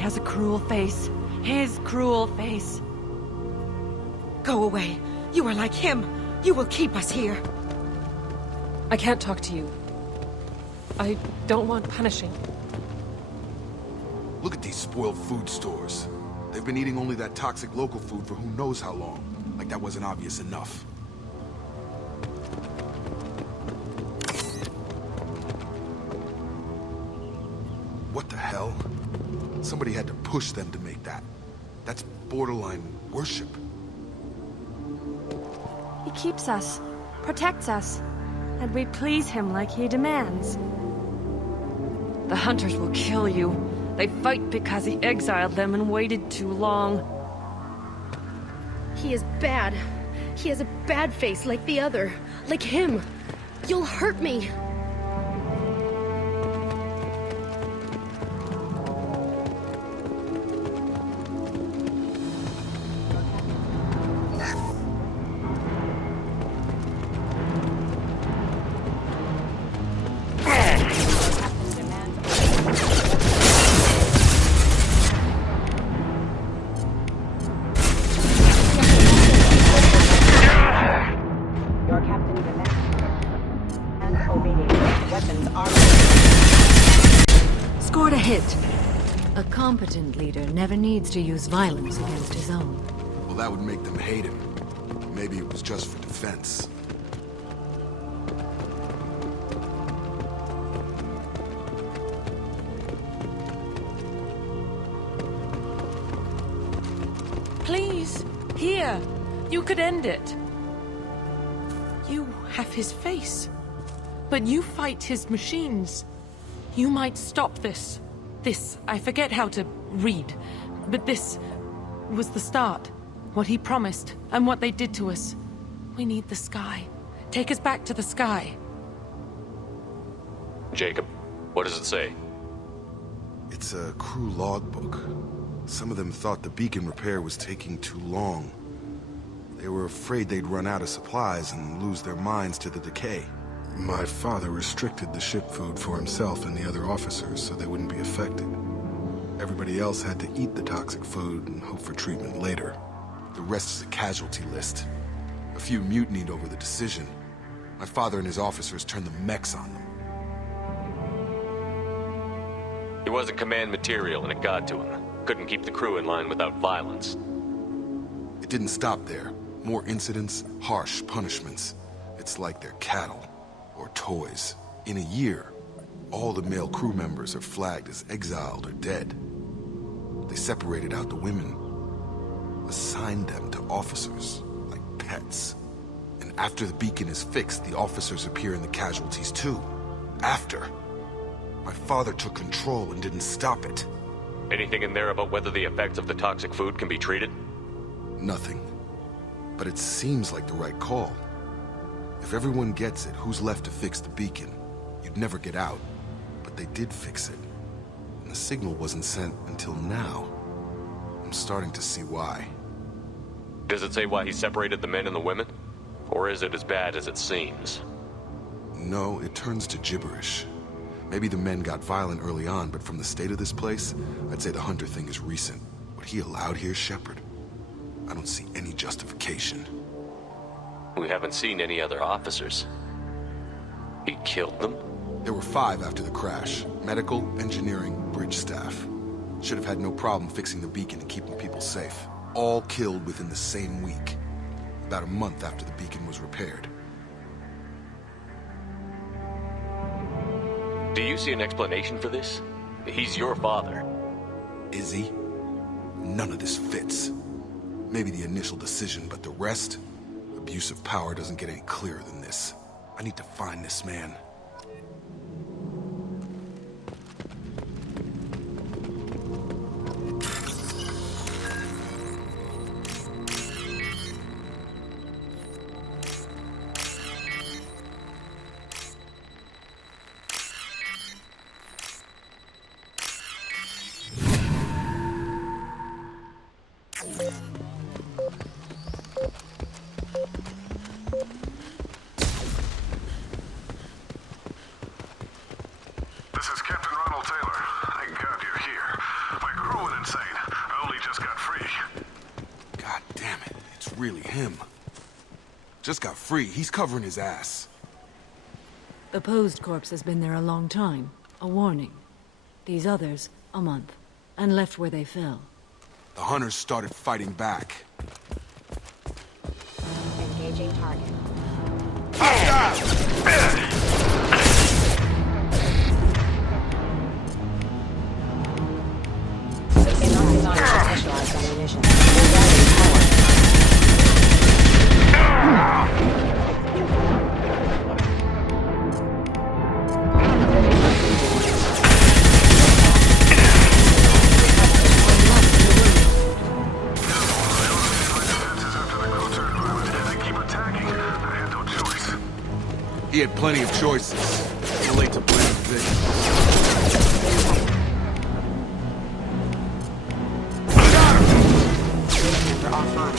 has a cruel face. His cruel face. Go away. You are like him. You will keep us here. I can't talk to you. I don't want punishing. Look at these spoiled food stores. They've been eating only that toxic local food for who knows how long. Like that wasn't obvious enough. What the hell? Somebody had to push them to make that. That's borderline worship. He keeps us, protects us, and we please him like he demands. The hunters will kill you. They fight because he exiled them and waited too long. He is bad. He has a bad face like the other. Like him. You'll hurt me. Scored a hit. A competent leader never needs to use violence against his own. Well, that would make them hate him. Maybe it was just for defense. Please, here. You could end it. You have his face. But you fight his machines. You might stop this. This, I forget how to read. But this was the start. What he promised, and what they did to us. We need the sky. Take us back to the sky. Jacob, what does it say? It's a crew logbook. Some of them thought the beacon repair was taking too long. They were afraid they'd run out of supplies and lose their minds to the decay. My father restricted the ship food for himself and the other officers so they wouldn't be affected. Everybody else had to eat the toxic food and hope for treatment later. The rest is a casualty list. A few mutinied over the decision. My father and his officers turned the mechs on them. He wasn't command material and it got to him. Couldn't keep the crew in line without violence. It didn't stop there. More incidents, harsh punishments. It's like they're cattle. Or toys. In a year, all the male crew members are flagged as exiled or dead. They separated out the women, assigned them to officers, like pets. And after the beacon is fixed, the officers appear in the casualties too. After. My father took control and didn't stop it. Anything in there about whether the effects of the toxic food can be treated? Nothing. But it seems like the right call. If everyone gets it, who's left to fix the beacon? You'd never get out. But they did fix it. And the signal wasn't sent until now. I'm starting to see why. Does it say why he separated the men and the women? Or is it as bad as it seems? No, it turns to gibberish. Maybe the men got violent early on, but from the state of this place, I'd say the Hunter thing is recent. What he allowed here, Shepard? I don't see any justification. We haven't seen any other officers. He killed them? There were 5 after the crash. Medical, engineering, bridge staff. Should have had no problem fixing the beacon and keeping people safe. All killed within the same week. About a month after the beacon was repaired. Do you see an explanation for this? He's your father. Is he? None of this fits. Maybe the initial decision, but the rest? Abuse of power doesn't get any clearer than this. I need to find this man. Damn it, it's really him. Just got free. He's covering his ass. The posed corpse has been there a long time. A warning. These others, a month. And left where they fell. The hunters started fighting back. Engaging target. It's not designed for specialized ammunition. He had plenty of choices. Too late to blame the victims. We're offline.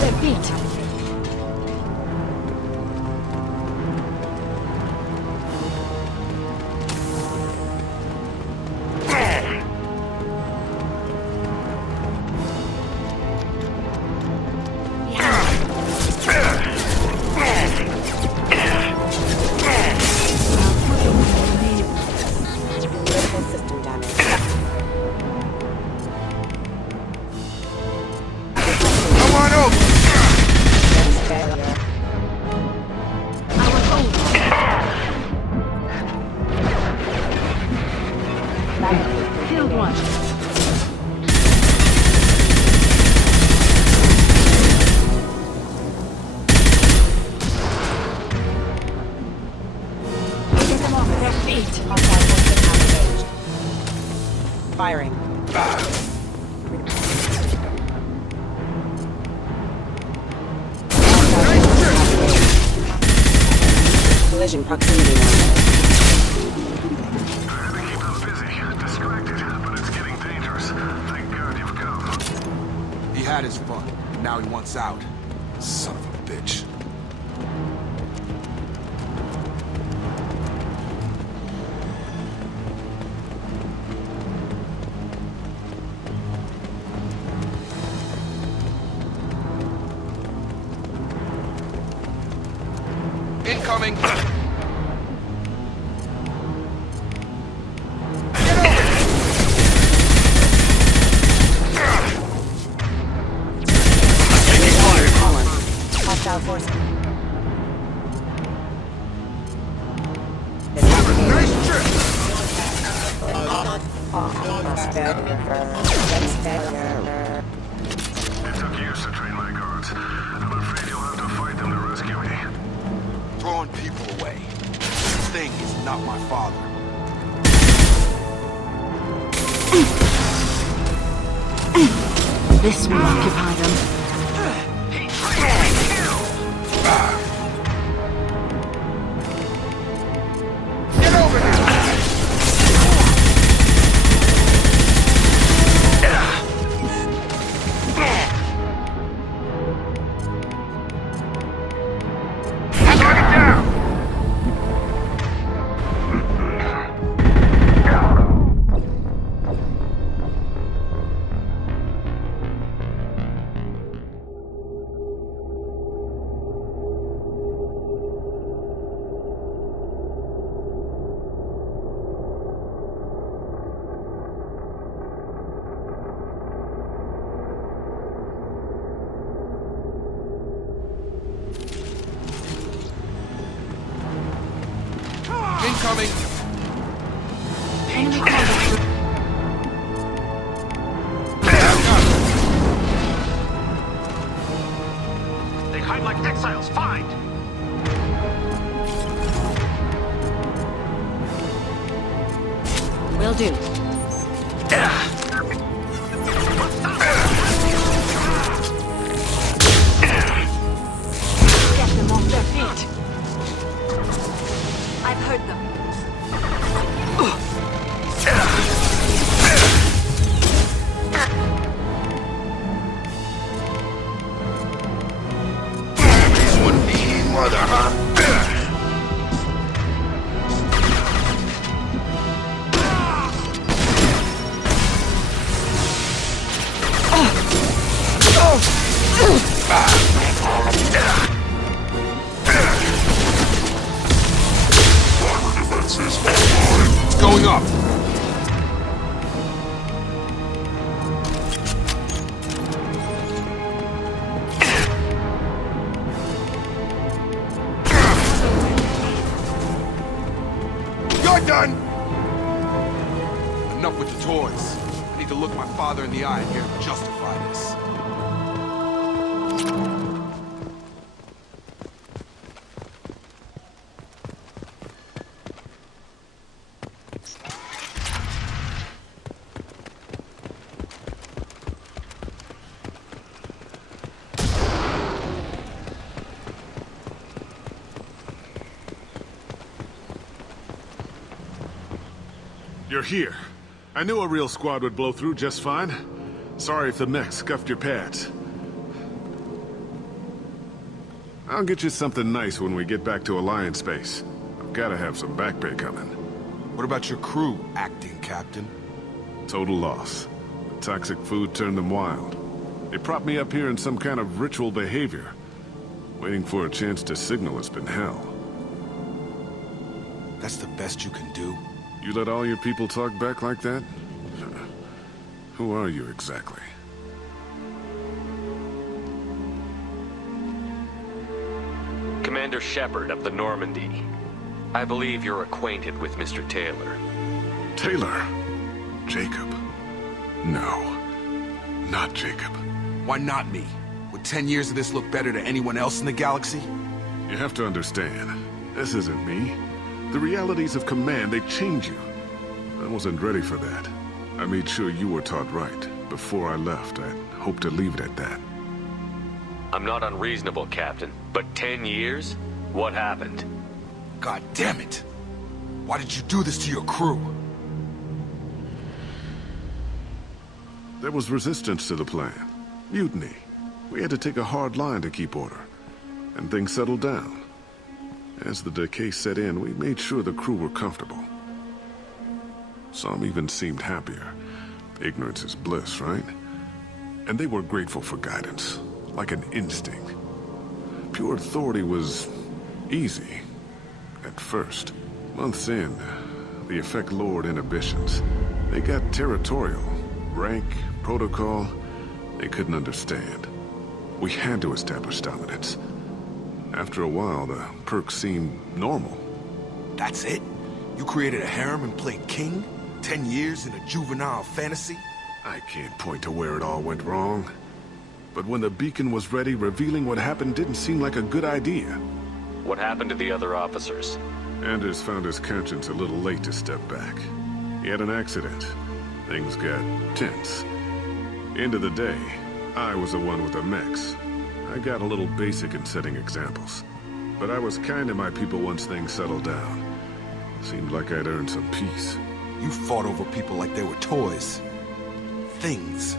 Their feet. System damage. Come on over! Failure. Killed one. Get them off their feet. Hostile forces engaged. Firing. Collision proximity warning. Keep them busy, distracted, but it's getting dangerous. Thank God you've come. He had his fun. Now he wants out. Son of a bitch. Incoming! Hostile force. Nice trip! It took years to train my guards. I'm afraid you'll have to fight them to rescue me. Throwing people away. This thing is not my father. This will occupy them. Get over here! Target down! Incoming! Enemy contact. They hide like exiles. Find! Will do. Get them off their feet. I've heard them. These wouldn't be going up! You're done! Enough with the toys. I need to look my father in the eye and hear him justify this. You're here. I knew a real squad would blow through just fine. Sorry if the mech scuffed your pads. I'll get you something nice when we get back to Alliance base. I've gotta have some back pay coming. What about your crew, acting captain? Total loss. The toxic food turned them wild. They propped me up here in some kind of ritual behavior. Waiting for a chance to signal has been hell. That's the best you can do? You let all your people talk back like that? Who are you exactly? Commander Shepard of the Normandy. I believe you're acquainted with Mr. Taylor. Taylor? Jacob? No. Not Jacob. Why not me? Would 10 years of this look better to anyone else in the galaxy? You have to understand, this isn't me. The realities of command, they change you. I wasn't ready for that. I made sure you were taught right. Before I left, I hoped to leave it at that. I'm not unreasonable, Captain, but 10 years? What happened? God damn it! Why did you do this to your crew? There was resistance to the plan. Mutiny. We had to take a hard line to keep order. And things settled down. As the decay set in, we made sure the crew were comfortable. Some even seemed happier. Ignorance is bliss, right? And they were grateful for guidance, like an instinct. Pure authority was easy, at first. Months in, the effect lowered inhibitions. They got territorial. Rank, protocol, they couldn't understand. We had to establish dominance. After a while, the perks seemed normal. That's it? You created a harem and played king? 10 years in a juvenile fantasy? I can't point to where it all went wrong. But when the beacon was ready, revealing what happened didn't seem like a good idea. What happened to the other officers? Anders found his conscience a little late to step back. He had an accident. Things got tense. End of the day, I was the one with the mechs. I got a little basic in setting examples. But I was kind to my people once things settled down. Seemed like I'd earned some peace. You fought over people like they were toys. Things.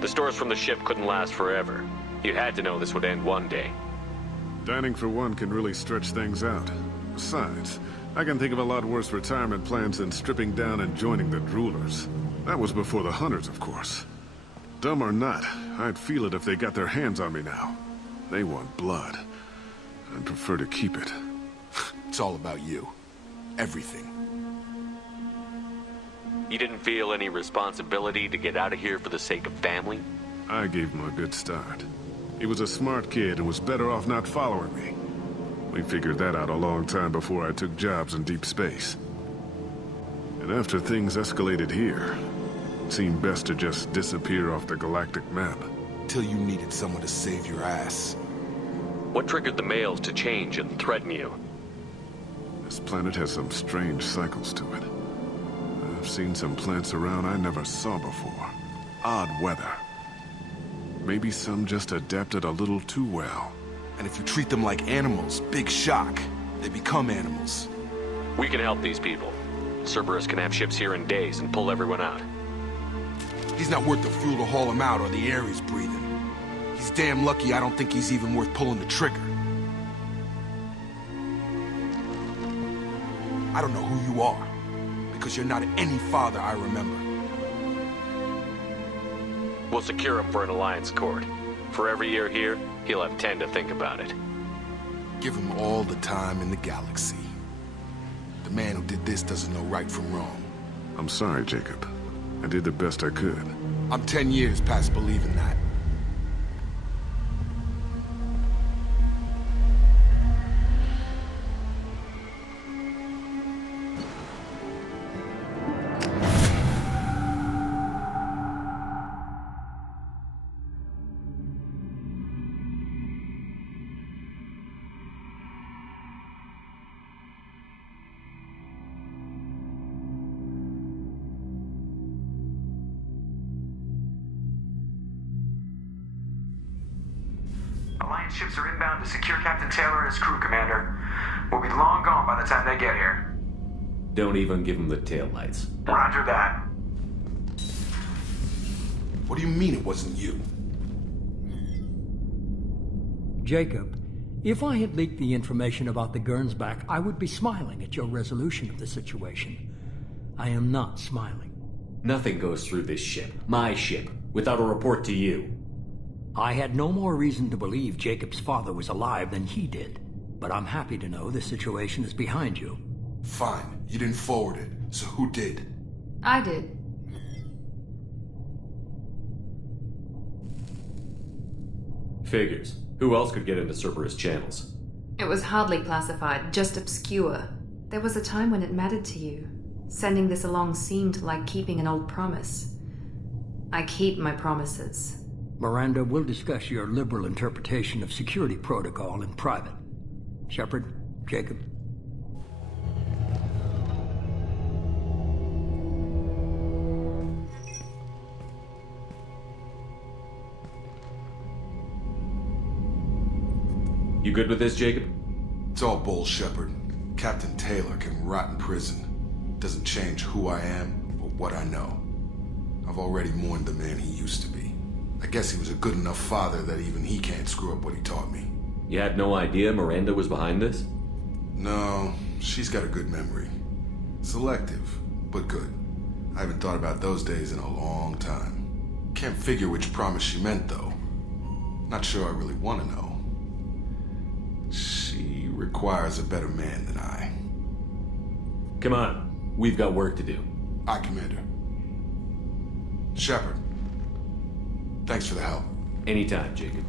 The stores from the ship couldn't last forever. You had to know this would end one day. Dining for one can really stretch things out. Besides, I can think of a lot worse retirement plans than stripping down and joining the Droolers. That was before the Hunters, of course. Dumb or not, I'd feel it if they got their hands on me now. They want blood. I'd prefer to keep it. It's all about you. Everything. You didn't feel any responsibility to get out of here for the sake of family? I gave him a good start. He was a smart kid and was better off not following me. We figured that out a long time before I took jobs in deep space. And after things escalated here, it seemed best to just disappear off the galactic map. Till you needed someone to save your ass. What triggered the males to change and threaten you? This planet has some strange cycles to it. I've seen some plants around I never saw before. Odd weather. Maybe some just adapted a little too well. And if you treat them like animals, big shock. They become animals. We can help these people. Cerberus can have ships here in days and pull everyone out. He's not worth the fuel to haul him out or the air he's breathing. He's damn lucky I don't think he's even worth pulling the trigger. I don't know who you are, because you're not any father I remember. We'll secure him for an alliance accord. For every year here, he'll have 10 to think about it. Give him all the time in the galaxy. The man who did this doesn't know right from wrong. I'm sorry, Jacob. I did the best I could. I'm 10 years past believing that. Alliance ships are inbound to secure Captain Taylor and his crew, Commander. We'll be long gone by the time they get here. Don't even give him the taillights. Roger that. What do you mean it wasn't you? Jacob, if I had leaked the information about the Gernsback, I would be smiling at your resolution of the situation. I am not smiling. Nothing goes through this ship, my ship, without a report to you. I had no more reason to believe Jacob's father was alive than he did. But I'm happy to know the situation is behind you. Fine. You didn't forward it, so who did? I did. Figures. Who else could get into Cerberus channels? It was hardly classified, just obscure. There was a time when it mattered to you. Sending this along seemed like keeping an old promise. I keep my promises. Miranda, we'll discuss your liberal interpretation of security protocol in private. Shepard, Jacob. You good with this, Jacob? It's all bull, Shepard. Captain Taylor can rot in prison. Doesn't change who I am or what I know. I've already mourned the man he used to be. I guess he was a good enough father that even he can't screw up what he taught me. You had no idea Miranda was behind this? No, she's got a good memory. Selective, but good. I haven't thought about those days in a long time. Can't figure which promise she meant, though. Not sure I really want to know. She requires a better man than I. Come on, we've got work to do. Aye, Commander. Shepard. Thanks for the help. Anytime, Jacob.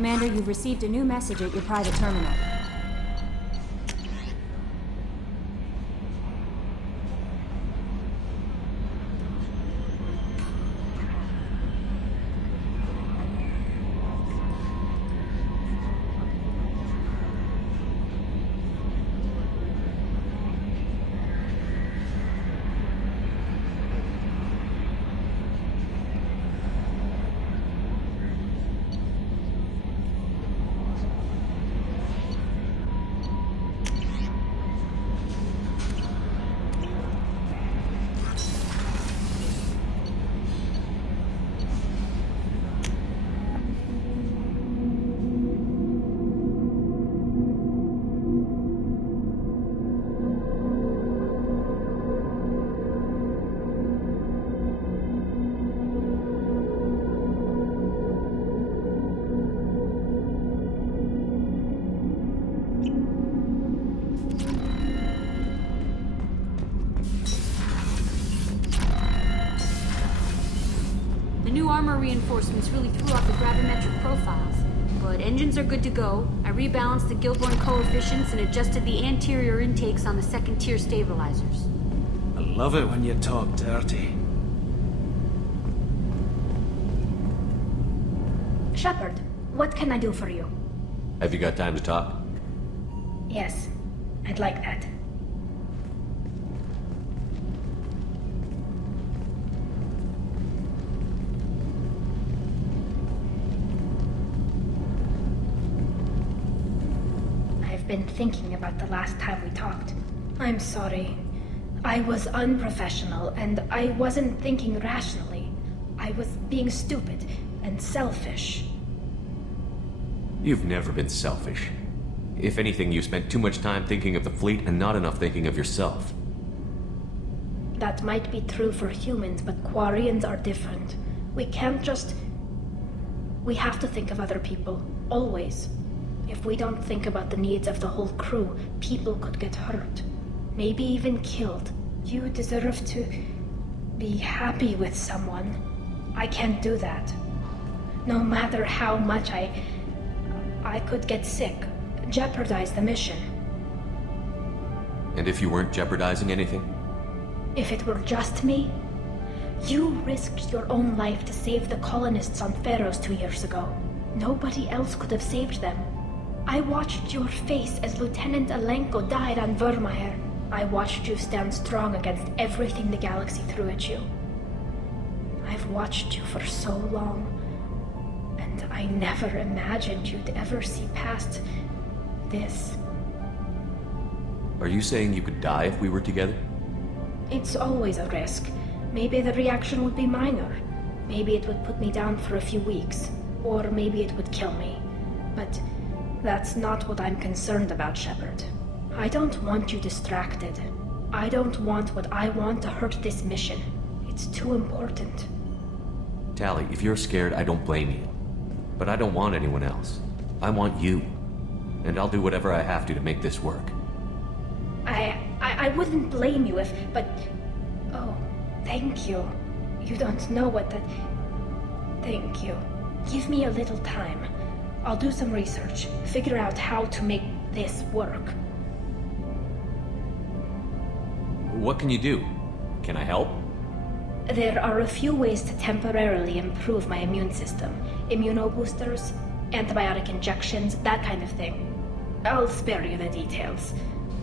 Commander, you've received a new message at your private terminal. reinforcements really threw off the gravimetric profiles. But engines are good to go. I rebalanced the Gilborn coefficients and adjusted the anterior intakes on the second-tier stabilizers. I love it when you talk dirty. Shepard, what can I do for you? Have you got time to talk? Yes, I'd like that. I've been thinking about the last time we talked. I'm sorry. I was unprofessional, and I wasn't thinking rationally. I was being stupid and selfish. You've never been selfish. If anything, you spent too much time thinking of the fleet and not enough thinking of yourself. That might be true for humans, but Quarians are different. We can't just... We have to think of other people, always. If we don't think about the needs of the whole crew, people could get hurt. Maybe even killed. You deserve to be happy with someone. I can't do that. No matter how much I could get sick, jeopardize the mission. And if you weren't jeopardizing anything? If it were just me? You risked your own life to save the colonists on Pharaohs 2 years ago. Nobody else could have saved them. I watched your face as Lieutenant Alenko died on Vermeer. I watched you stand strong against everything the galaxy threw at you. I've watched you for so long, and I never imagined you'd ever see past this. Are you saying you could die if we were together? It's always a risk. Maybe the reaction would be minor. Maybe it would put me down for a few weeks. Or maybe it would kill me. But that's not what I'm concerned about, Shepard. I don't want you distracted. I don't want what I want to hurt this mission. It's too important. Tally, if you're scared, I don't blame you. But I don't want anyone else. I want you. And I'll do whatever I have to make this work. I wouldn't blame you if, but... Oh, thank you. You don't know what that... Thank you. Give me a little time. I'll do some research, figure out how to make this work. What can you do? Can I help? There are a few ways to temporarily improve my immune system. Immunoboosters, antibiotic injections, that kind of thing. I'll spare you the details.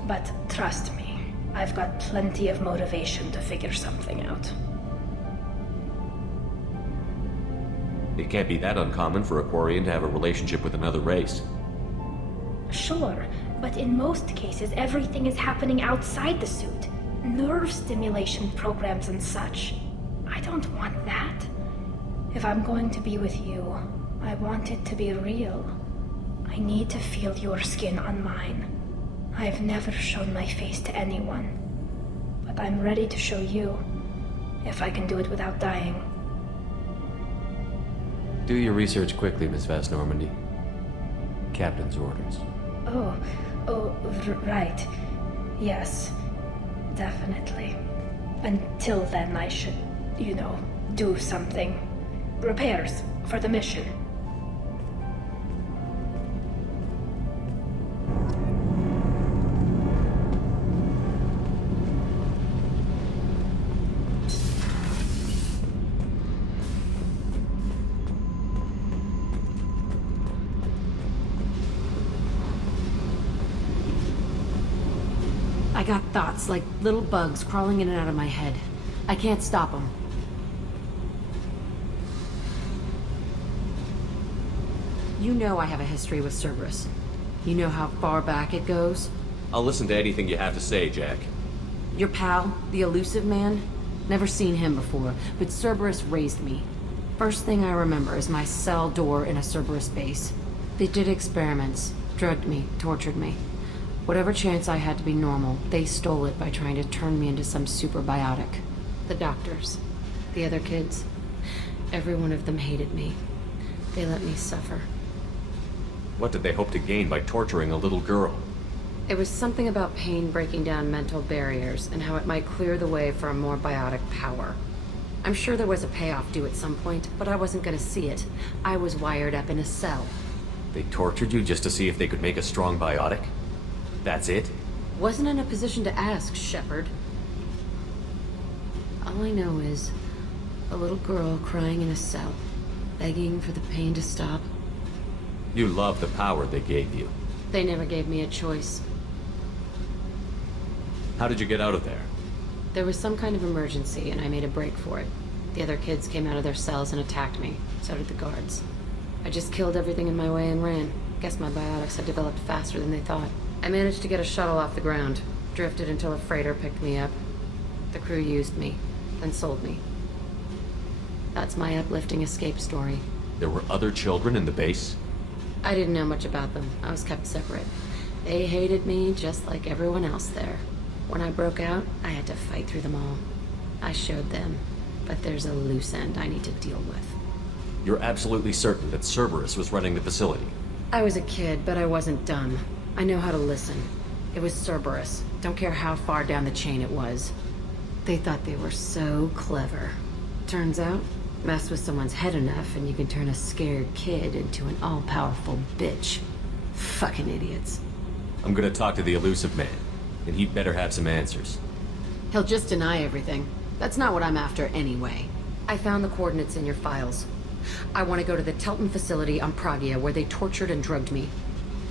But trust me, I've got plenty of motivation to figure something out. It can't be that uncommon for a Quarian to have a relationship with another race. Sure, but in most cases everything is happening outside the suit. Nerve stimulation programs and such. I don't want that. If I'm going to be with you, I want it to be real. I need to feel your skin on mine. I've never shown my face to anyone. But I'm ready to show you, if I can do it without dying. Do your research quickly, Miss Vast Normandy. Captain's orders. Right. Yes, definitely. Until then, I should, do something. Repairs for the mission. I got thoughts like little bugs crawling in and out of my head. I can't stop them. You know I have a history with Cerberus. You know how far back it goes? I'll listen to anything you have to say, Jack. Your pal, the elusive man? Never seen him before, but Cerberus raised me. First thing I remember is my cell door in a Cerberus base. They did experiments, drugged me, tortured me. Whatever chance I had to be normal, they stole it by trying to turn me into some super biotic. The doctors, the other kids, every one of them hated me. They let me suffer. What did they hope to gain by torturing a little girl? It was something about pain breaking down mental barriers and how it might clear the way for a more biotic power. I'm sure there was a payoff due at some point, but I wasn't gonna see it. I was wired up in a cell. They tortured you just to see if they could make a strong biotic? That's it? Wasn't in a position to ask, Shepard. All I know is a little girl crying in a cell, begging for the pain to stop. You love the power they gave you. They never gave me a choice. How did you get out of there? There was some kind of emergency, and I made a break for it. The other kids came out of their cells and attacked me. So did the guards. I just killed everything in my way and ran. Guess my biotics had developed faster than they thought. I managed to get a shuttle off the ground. Drifted until a freighter picked me up. The crew used me, then sold me. That's my uplifting escape story. There were other children in the base? I didn't know much about them. I was kept separate. They hated me just like everyone else there. When I broke out, I had to fight through them all. I showed them, but there's a loose end I need to deal with. You're absolutely certain that Cerberus was running the facility? I was a kid, but I wasn't dumb. I know how to listen. It was Cerberus. Don't care how far down the chain it was. They thought they were so clever. Turns out, mess with someone's head enough and you can turn a scared kid into an all-powerful bitch. Fucking idiots. I'm gonna talk to the elusive man, and he'd better have some answers. He'll just deny everything. That's not what I'm after anyway. I found the coordinates in your files. I want to go to the Telton facility on Pragia where they tortured and drugged me.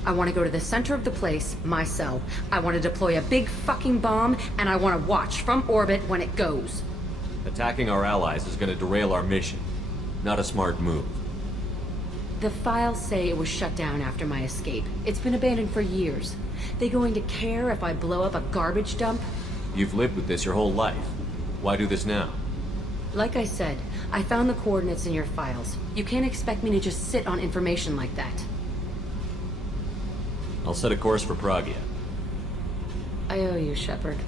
I want to go to the center of the place, my cell. I want to deploy a big fucking bomb, and I want to watch from orbit when it goes. Attacking our allies is gonna derail our mission. Not a smart move. The files say it was shut down after my escape. It's been abandoned for years. They going to care if I blow up a garbage dump? You've lived with this your whole life. Why do this now? Like I said, I found the coordinates in your files. You can't expect me to just sit on information like that. I'll set a course for Pragia. I owe you, Shepard.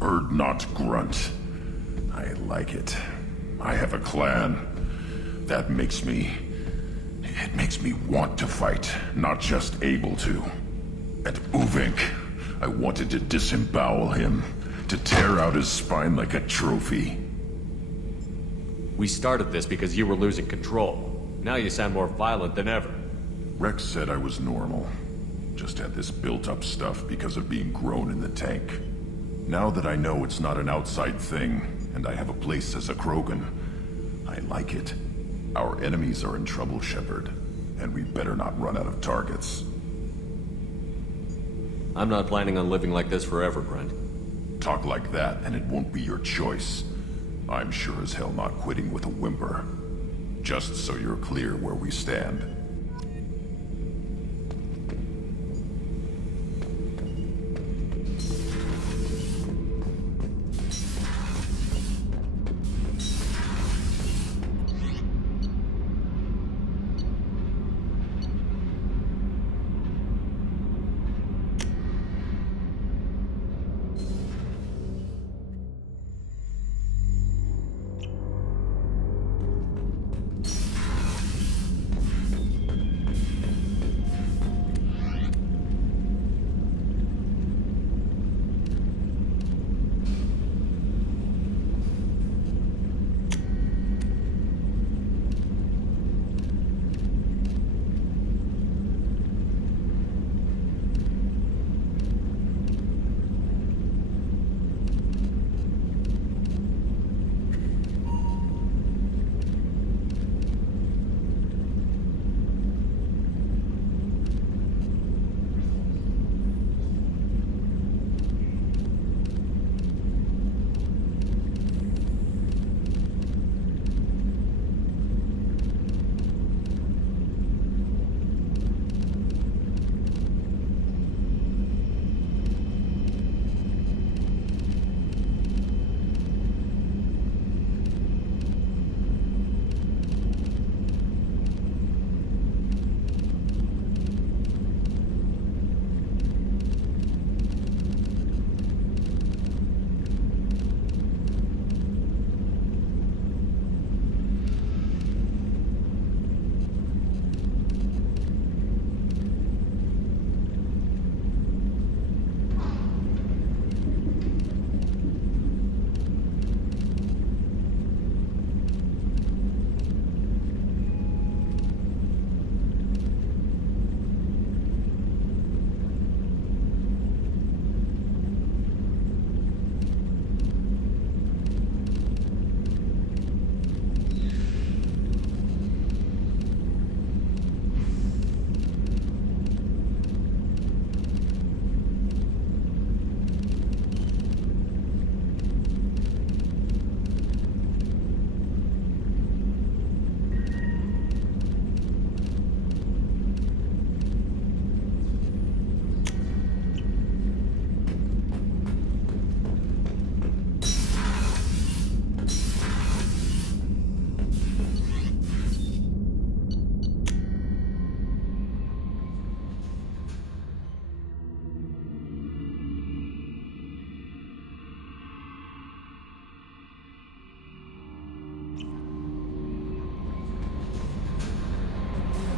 Bird not grunt. I like it. I have a clan. That makes me... It makes me want to fight, not just able to. At Uvink, I wanted to disembowel him, to tear out his spine like a trophy. We started this because you were losing control. Now you sound more violent than ever. Rex said I was normal. Just had this built-up stuff because of being grown in the tank. Now that I know it's not an outside thing, and I have a place as a Krogan, I like it. Our enemies are in trouble, Shepard, and we better not run out of targets. I'm not planning on living like this forever, Brent. Talk like that, and it won't be your choice. I'm sure as hell not quitting with a whimper. Just so you're clear where we stand.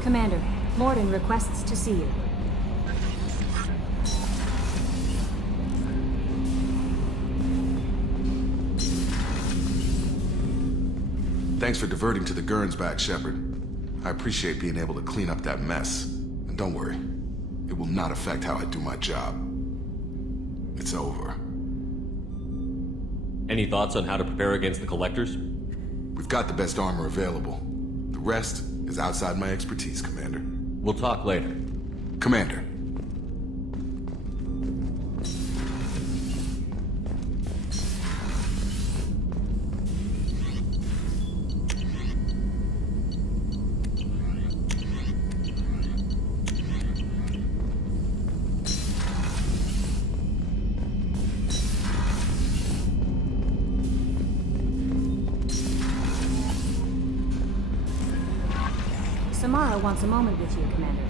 Commander, Morden requests to see you. Thanks for diverting to the Gernsback, Shepard. I appreciate being able to clean up that mess. And don't worry, it will not affect how I do my job. It's over. Any thoughts on how to prepare against the Collectors? We've got the best armor available. The rest is outside my expertise, Commander. We'll talk later. Commander. Samara wants a moment with you, Commander.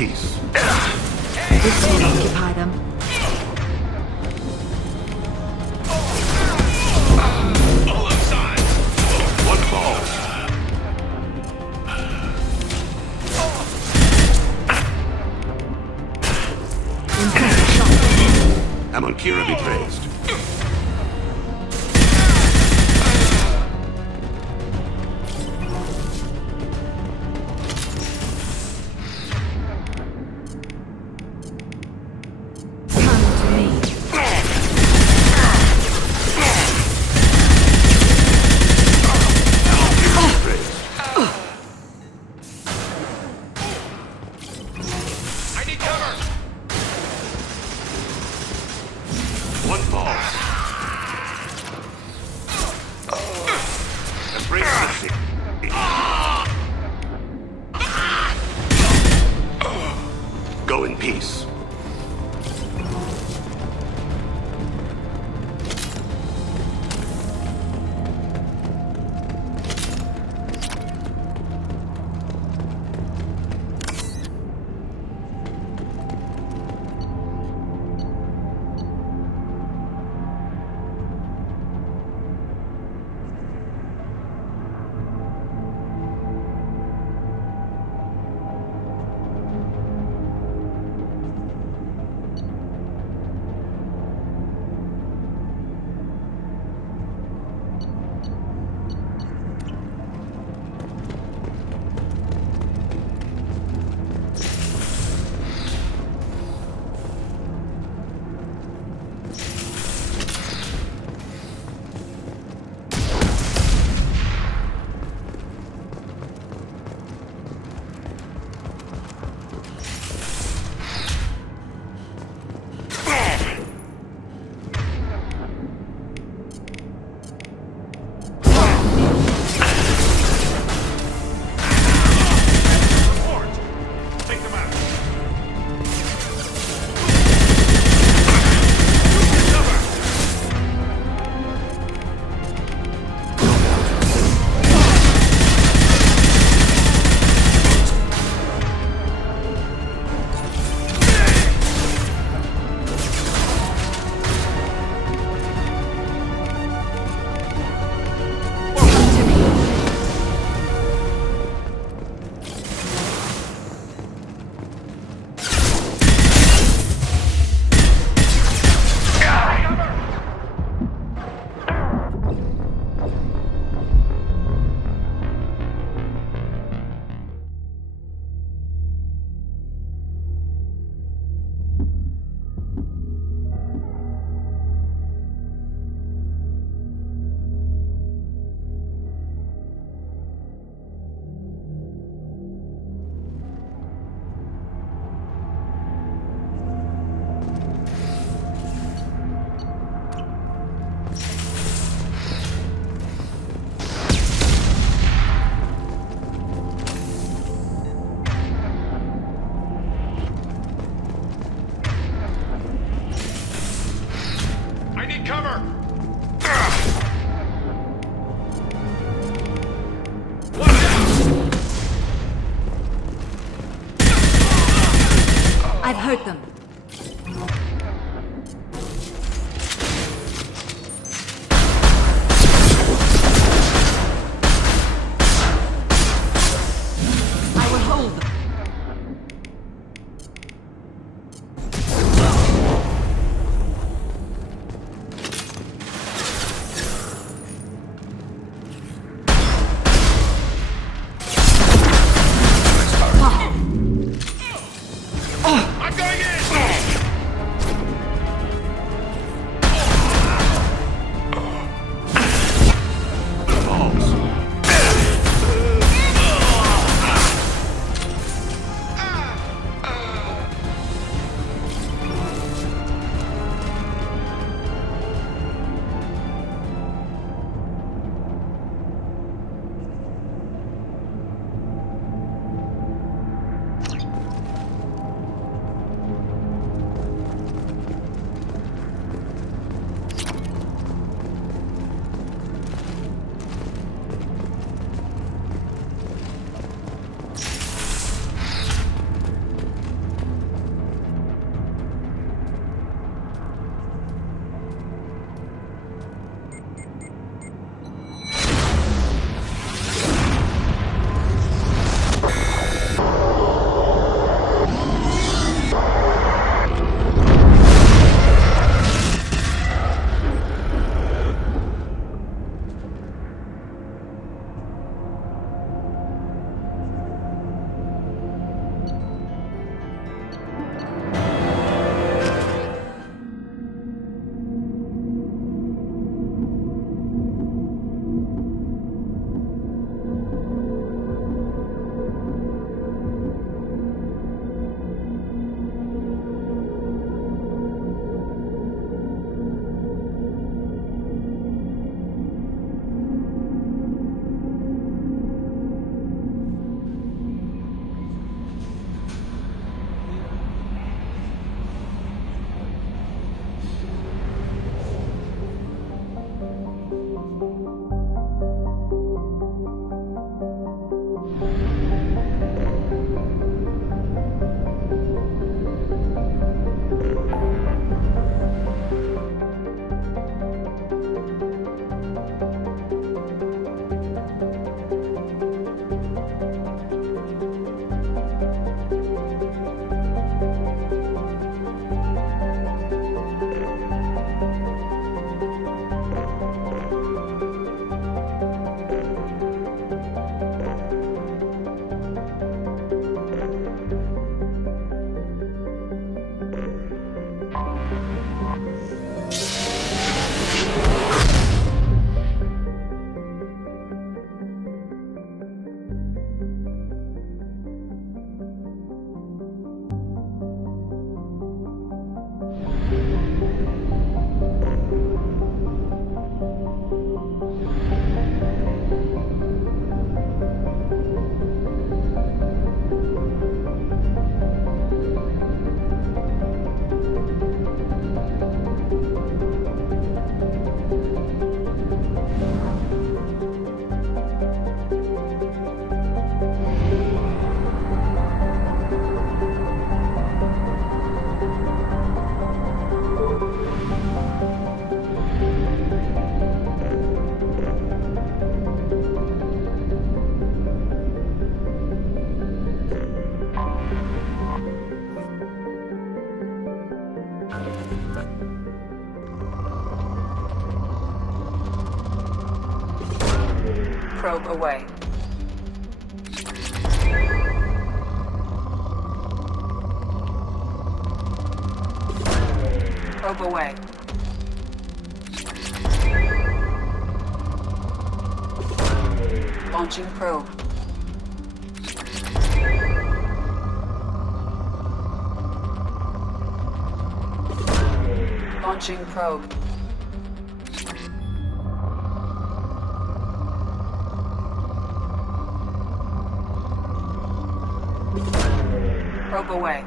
peace. This will occupy them. One falls. Amonkira be praised. One falls. Embrace the sea. Go in peace. I've hurt them. I will hold them. Probe away. Probe away. Launching probe. Launching probe. Probe away.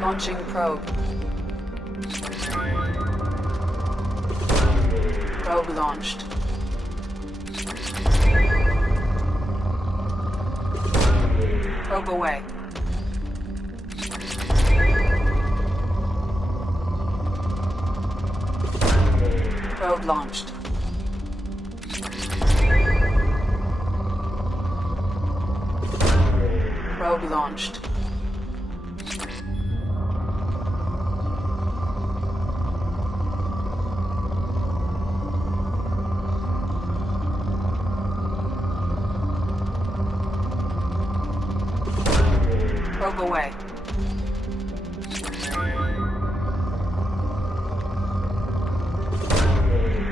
Launching probe. Probe launched. Probe away. Probe launched. Probe launched. Probe away.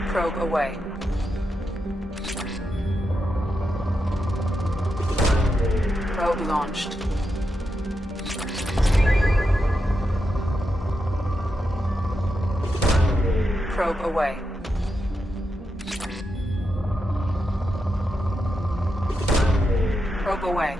Probe away. Probe launched. Probe away. Probe away.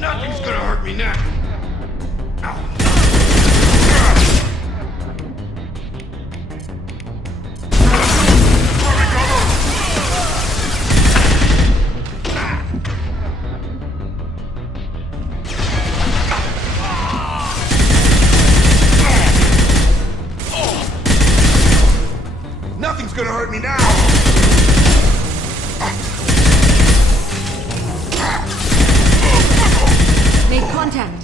Nothing's gonna hurt me now. Nothing's gonna hurt me now. Make contact.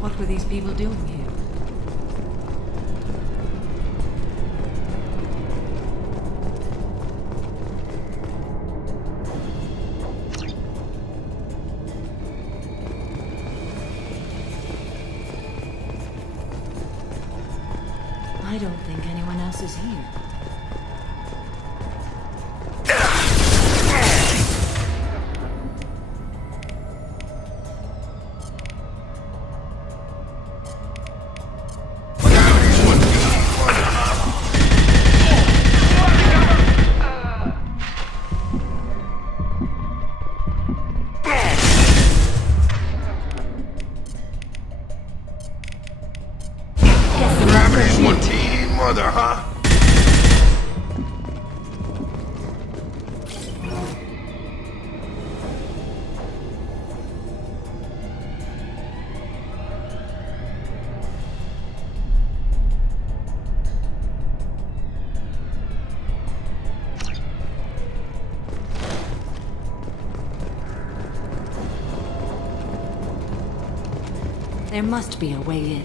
What were these people doing here? I don't think anyone else is here. There must be a way in.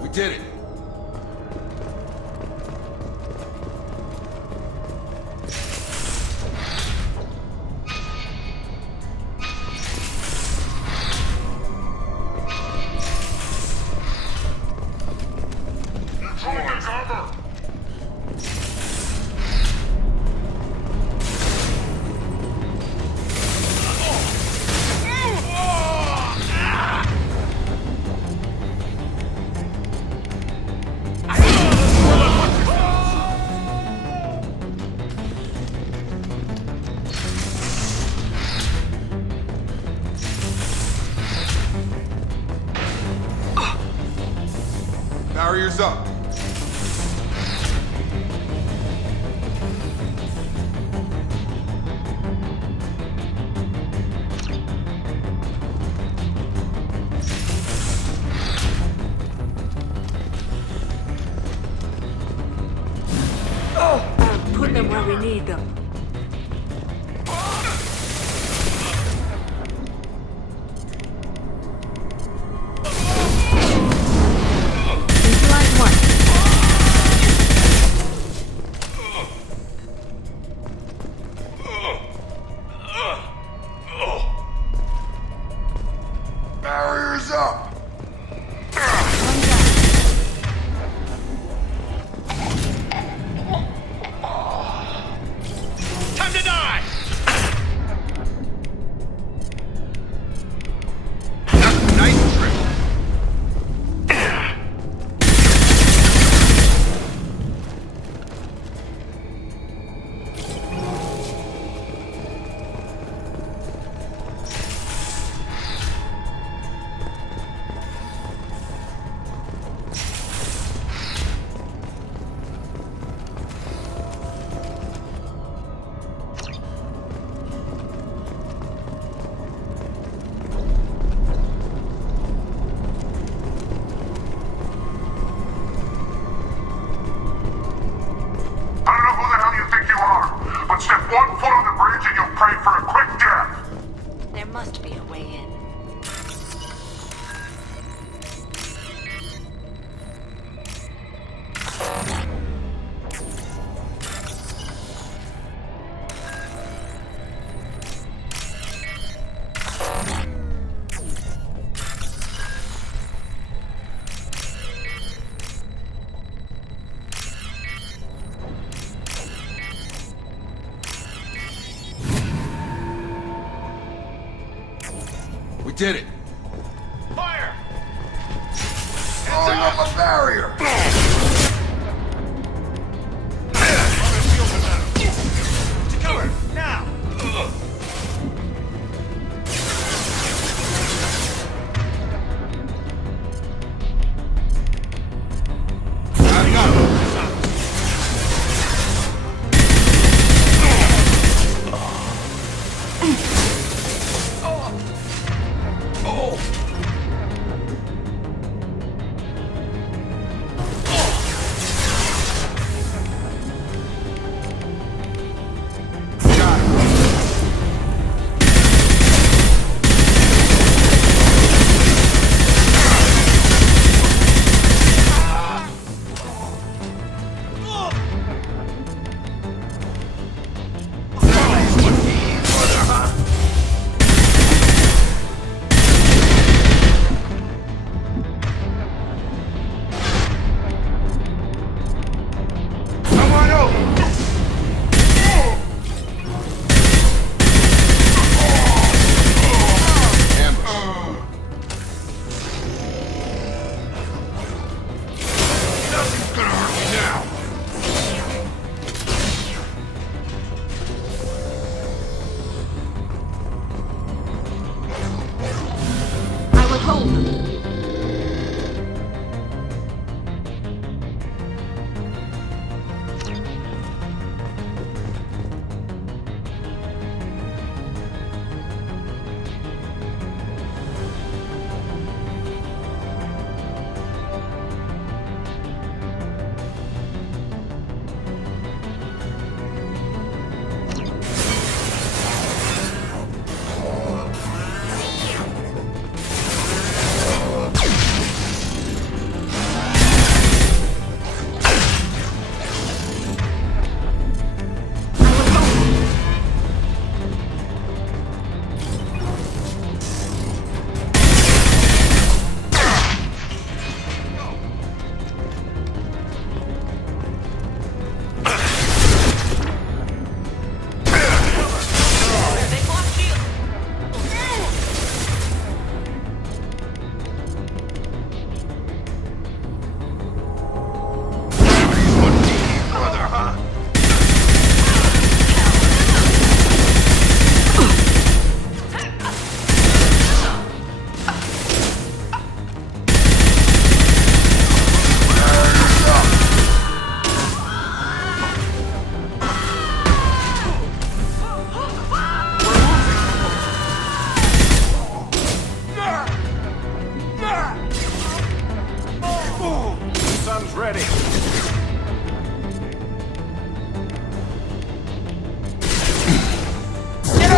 We did it! Barriers up. Put them where we need them. Barriers up! Time to die! That's a nice trick. But step 1 foot on the bridge and you'll pray for a quick death. There must be a way in. We did it! Fire! Throwing up a barrier! To cover! Now! I got him!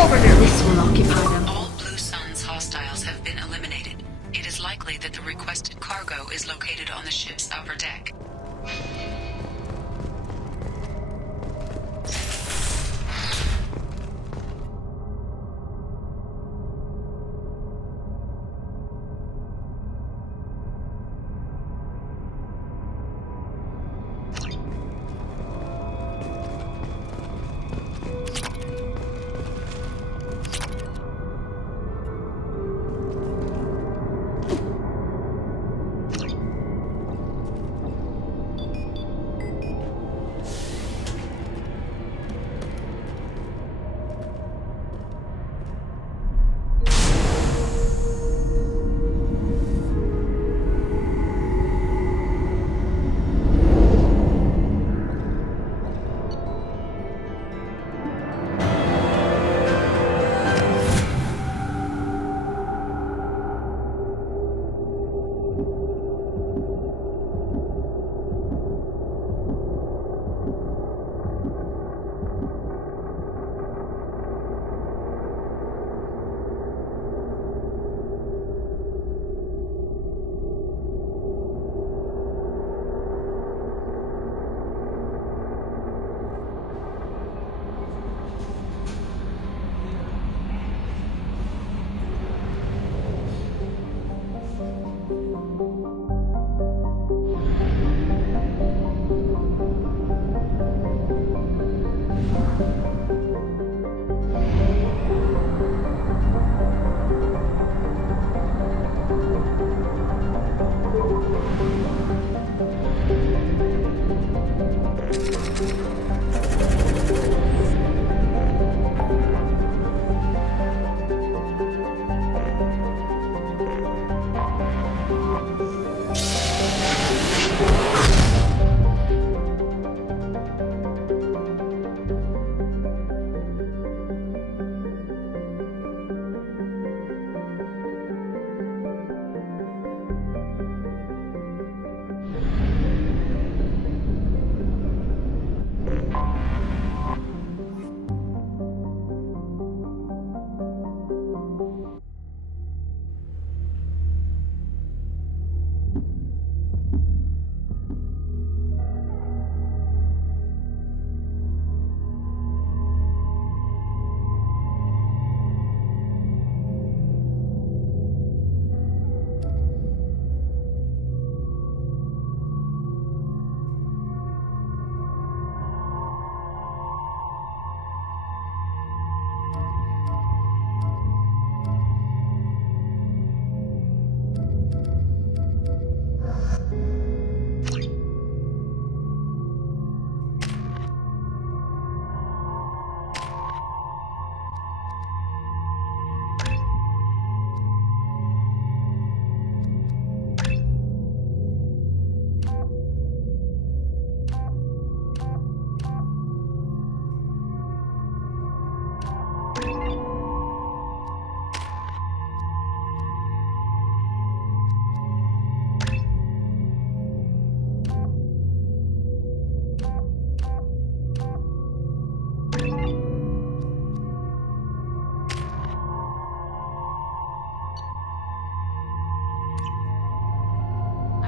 over here! This will occupy them. All Blue Sun's hostiles have been eliminated. It is likely that the requested cargo is located on the ship's upper deck.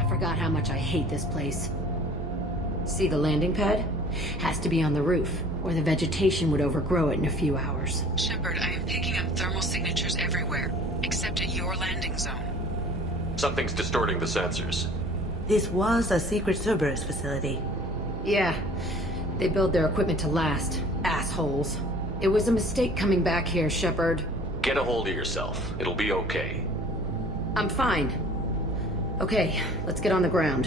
Forgot how much I hate this place. See the landing pad? Has to be on the roof, or the vegetation would overgrow it in a few hours. Shepard, I am picking up thermal signatures everywhere, except at your landing zone. Something's distorting the sensors. This was a secret Cerberus facility. Yeah, they build their equipment to last. Assholes. It was a mistake coming back here, Shepard. Get a hold of yourself. It'll be okay. I'm fine. Okay, let's get on the ground.